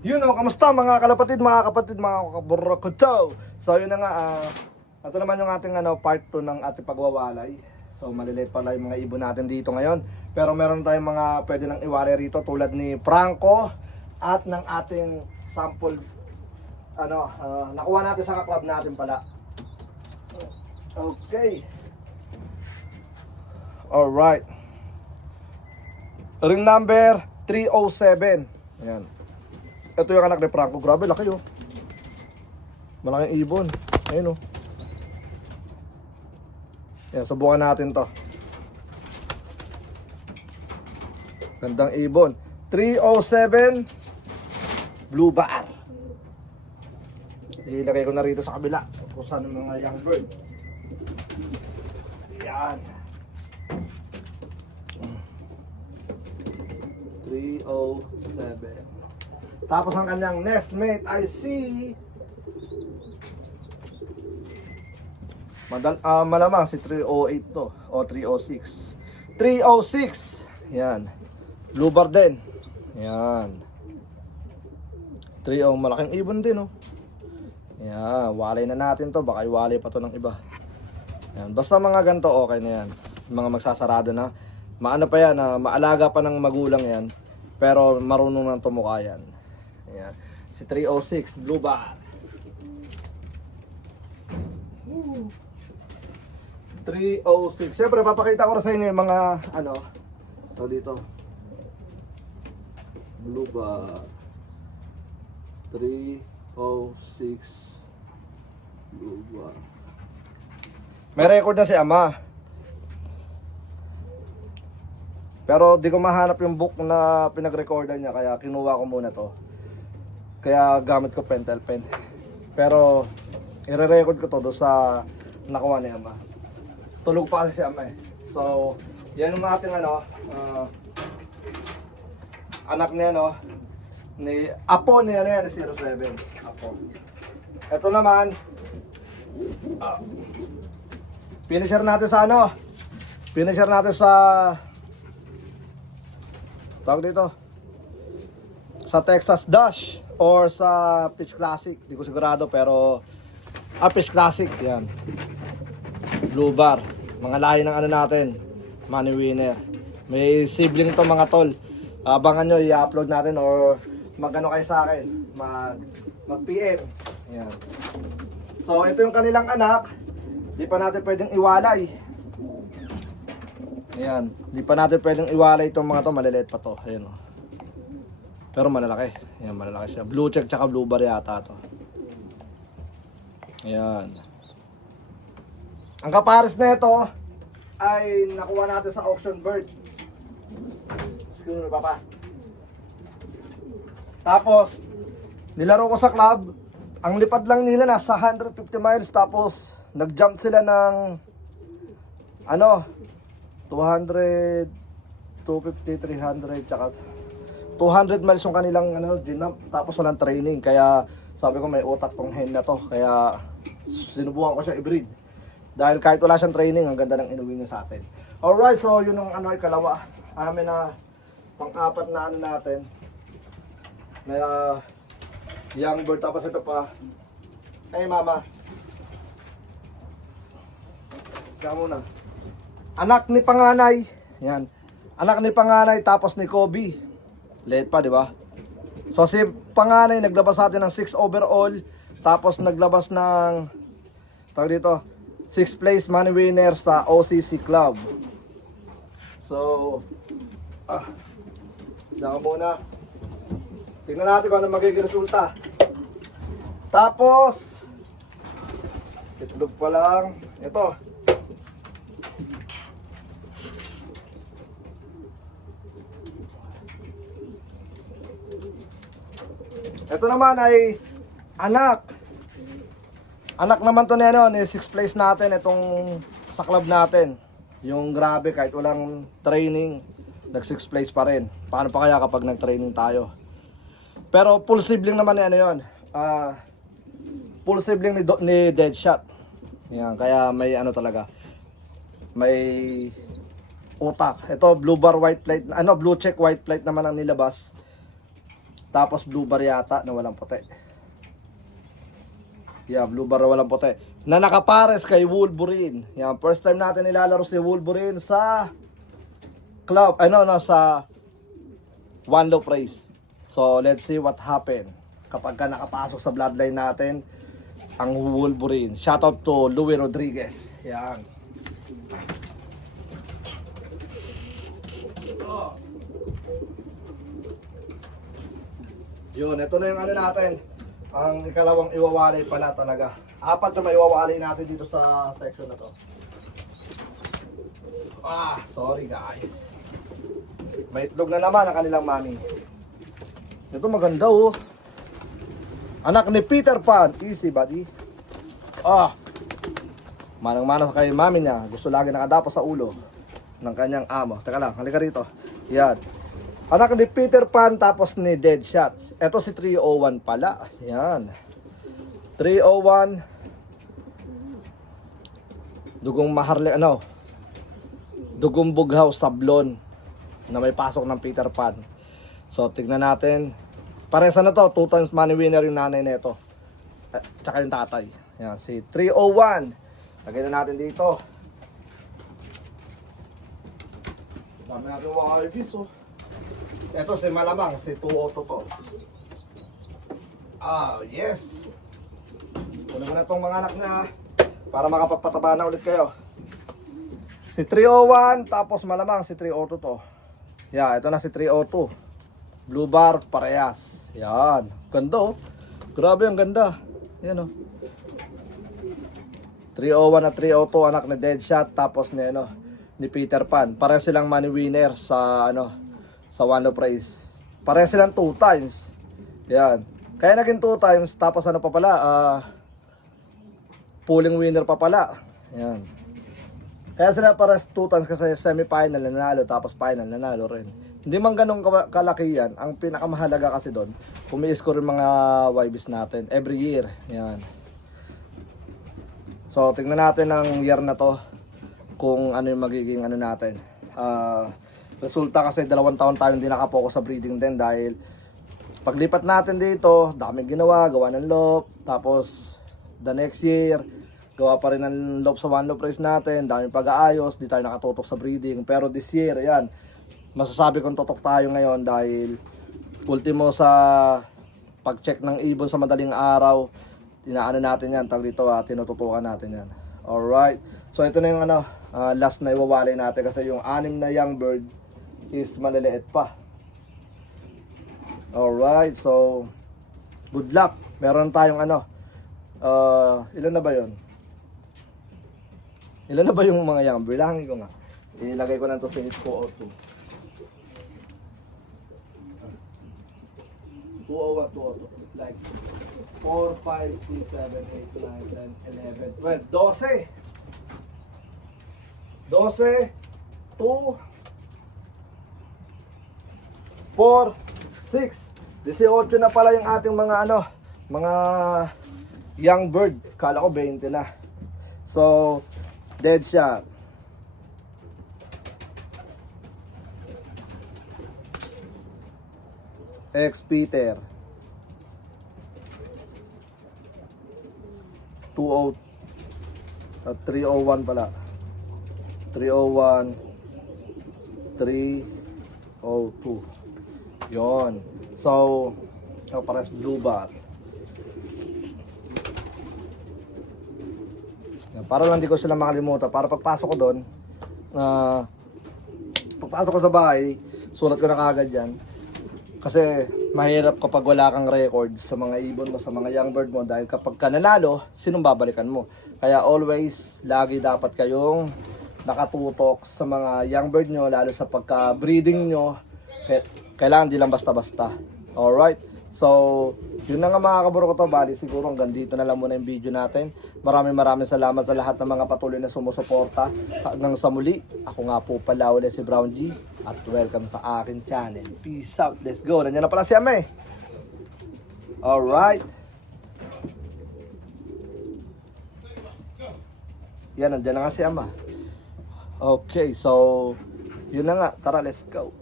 Yun o, kamusta mga kalapatid, mga kapatid, mga kaburakuto. So yun na nga, ah, ito naman yung ating ano, part 2 ng ating pagwawalay. So maliliit pala yung mga ibon natin dito ngayon. Pero meron tayong mga pwede nang iwalay rito tulad ni Franco at ng ating sample ano, ah, nakuha natin sa club natin pala. Okay. Alright. Ring number 307. Ayan. Ito yung anak ni Franco. Grabe, laki oh. Malaking ibon. Ayun oh. Yan, subukan natin to. Gandang ibon. 307 Blue Bar. Ilagay ko na rito sa kabila. Kung saan yung mga young bird. Yan. 307. Tapos ang kanyang nestmate ay si Madal ah, malamang si 308 to o 306. 306. Yan. Blue bar din. Yan. 3 oh, malaking ibon din oh. Yan, walay na natin to, baka iwalay pa to ng iba. Yan, basta mga ganito okay na yan. Mga magsasarado na. Maano pa yan, ah, maalaga pa ng magulang yan. Pero marunong nang tumuka yan. Ayan. Si 306, Blue Bar. Woo. 306. Siyempre, papakita ko na sa inyo yung mga, ano, ito dito. Blue Bar. 306 Blue Bar. May record na si Ama. Pero di ko mahanap yung book na pinag-recordan niya kaya kinuha ko muna to. Kaya gamit ko pentel pen. Pero i-record ko to do sa nakuha ni Ama. Tulog pa kasi si Ama eh. So, yan yung ating ano, ah, anak niya no, ni Apo ni ano yan, ni 07. Apo. Ito naman, ah, finisher natin sa ano, finisher natin sa tawag dito sa Texas Dash or sa Pitch Classic di ko sigurado pero ah Pitch Classic yan. Blue Bar. Mga lahi ng ano natin money winner. May sibling to mga tol. Abangan nyo i-upload natin or magano kayo sa akin. Mag mag PM yan. So ito yung kanilang anak. Di pa natin pwedeng iwalay. Ayan, di pa natin pwedeng iwalay itong mga to, maliliit pa to. Ayan o. Pero malalaki. Ayan, malalaki siya. Blue check tsaka blue bar yata to. Ayan. Ang kapares na ito ay nakuha natin sa auction bird. Excuse me, papa. Tapos, nilaro ko sa club. Ang lipad lang nila nasa 150 miles tapos nag-jump sila ng ano, 200, 250, 300, tsaka 200 miles yung kanilang ano, ginamp, tapos walang training. Kaya sabi ko may utak tong hen na to. Kaya sinubukan ko siya i-breed. Dahil kahit wala siyang training, ang ganda ng inuwi niya sa atin. Alright, so yun ang ano, ikalawa. Amin na pang-apat na ano natin. Na uh, young bird, tapos ito pa. Ay mama. Kaya muna. Anak ni panganay. Yan. Anak ni panganay tapos ni Kobe. Late pa, di ba? So si panganay naglabas sa atin ng 6 overall. Tapos naglabas ng tawag dito 6 place money winner sa OCC Club. So ah Diyan muna. Tingnan natin kung ano magiging resulta. Tapos itlog pa lang. Ito. Ito naman ay anak. Anak naman to ni ano, ni 6 place natin itong sa club natin. Yung grabe kahit walang training, nag 6 place pa rin. Paano pa kaya kapag nag-training tayo? Pero full sibling naman ni ano yon. Ah, full sibling ni, Do- ni Deadshot. Yan, kaya may ano talaga. May utak. Ito blue bar white plate, ano blue check white plate naman ang nilabas. Tapos blue bar yata na walang puti. Yeah, blue bar na walang puti. Na nakapares kay Wolverine. Yan, first time natin nilalaro si Wolverine sa club, ano, no, sa one low race. So, let's see what happened kapag ka nakapasok sa bloodline natin ang Wolverine. Shoutout to Louis Rodriguez. Yan. Yun, ito na yung ano natin. Ang ikalawang iwawalay pala talaga. Apat na may iwawalay natin dito sa section na to. Ah, sorry guys. May itlog na naman ang kanilang mami. Ito maganda oh. Anak ni Peter Pan. Easy buddy. Ah. Manang-mana sa kay mami niya. Gusto lagi nakadapo sa ulo ng kanyang amo. Teka lang, halika rito. Yan. Anak ni Peter Pan tapos ni Deadshot. Ito si 301 pala. Yan. 301. Dugong maharli ano. Dugong bughaw sablon na may pasok ng Peter Pan. So tignan natin. Paresa na to, two times money winner yung nanay nito. At tsaka yung tatay. Yan, si 301. Lagay na natin dito. Dami natin mga ibis oh. Ito si Malamang, si 202 to. Ah, yes. Kunin mo na itong mga anak na para makapagpataba na ulit kayo. Si 301, tapos Malamang si 302 to. Yeah, ito na si 302. Blue bar, parehas. Yan. Ganda oh. Grabe ang ganda. Yan oh. 301 at 302 anak ni Deadshot tapos ni ano ni Peter Pan. Pare silang money winner sa ano sa one of prize. Pare silang two times. Yan. Kaya naging two times tapos ano pa pala ah pulling winner pa pala. Yan. Kaya sila para two times kasi semi-final nanalo tapos final nanalo rin. Hindi man ganun ka- kalaki yan. Ang pinakamahalaga kasi doon, kumi-score yung mga YBs natin every year. Yan. So, tingnan natin ang year na to kung ano yung magiging ano natin. Ah, resulta kasi dalawang taon tayo hindi nakapokus sa breeding din dahil paglipat natin dito, daming ginawa, gawa ng loop, tapos the next year, gawa pa rin ng loop sa one loop race natin, daming pag-aayos, di tayo nakatutok sa breeding. Pero this year, ayan, masasabi kong tutok tayo ngayon dahil ultimo sa pag-check ng ibon sa madaling araw, inaano natin yan, tag dito ah, tinututukan natin yan. Alright, so ito na yung ano, ah, last na iwawalay natin kasi yung anim na young bird is maliliit pa. Alright, so good luck. Meron tayong ano, ah, ilan na ba yon? Ilan na ba yung mga bird? Bilangin ko nga. Ilagay ko na to sa 202. 201, 202. Like 4, 5, 6, 7, 8, 9, 10, 11, 12, 12. 12, 2, 4, 6. 18 na pala yung ating mga ano, mga young bird. Kala ko 20 na. So, dead shot. Ex Peter. 20 at 301 pala. 301 302. Yon. So, oh, pares blue bar. Yan, para lang di ko sila makalimutan. Para pagpasok ko doon, na pagpasok ko sa bahay, sulat ko na kagad yan. Kasi mahirap kapag wala kang records sa mga ibon mo, sa mga young bird mo dahil kapag ka nanalo, sinong babalikan mo? Kaya always, lagi dapat kayong nakatutok sa mga young bird nyo, lalo sa pagka-breeding nyo. Kaya- Kailangan di lang basta-basta. Alright? So, yun na nga mga kaburo ko to. Bali, siguro hanggang dito na lang muna yung video natin. Maraming maraming salamat sa lahat ng mga patuloy na sumusuporta. Hanggang sa muli, ako nga po pala ulit si Brown G. At welcome sa akin channel. Peace out. Let's go. Nandiyan na pala si Ame. Alright. Yan, nandiyan na nga si Ama. Okay, so, yun na nga. Tara, let's go.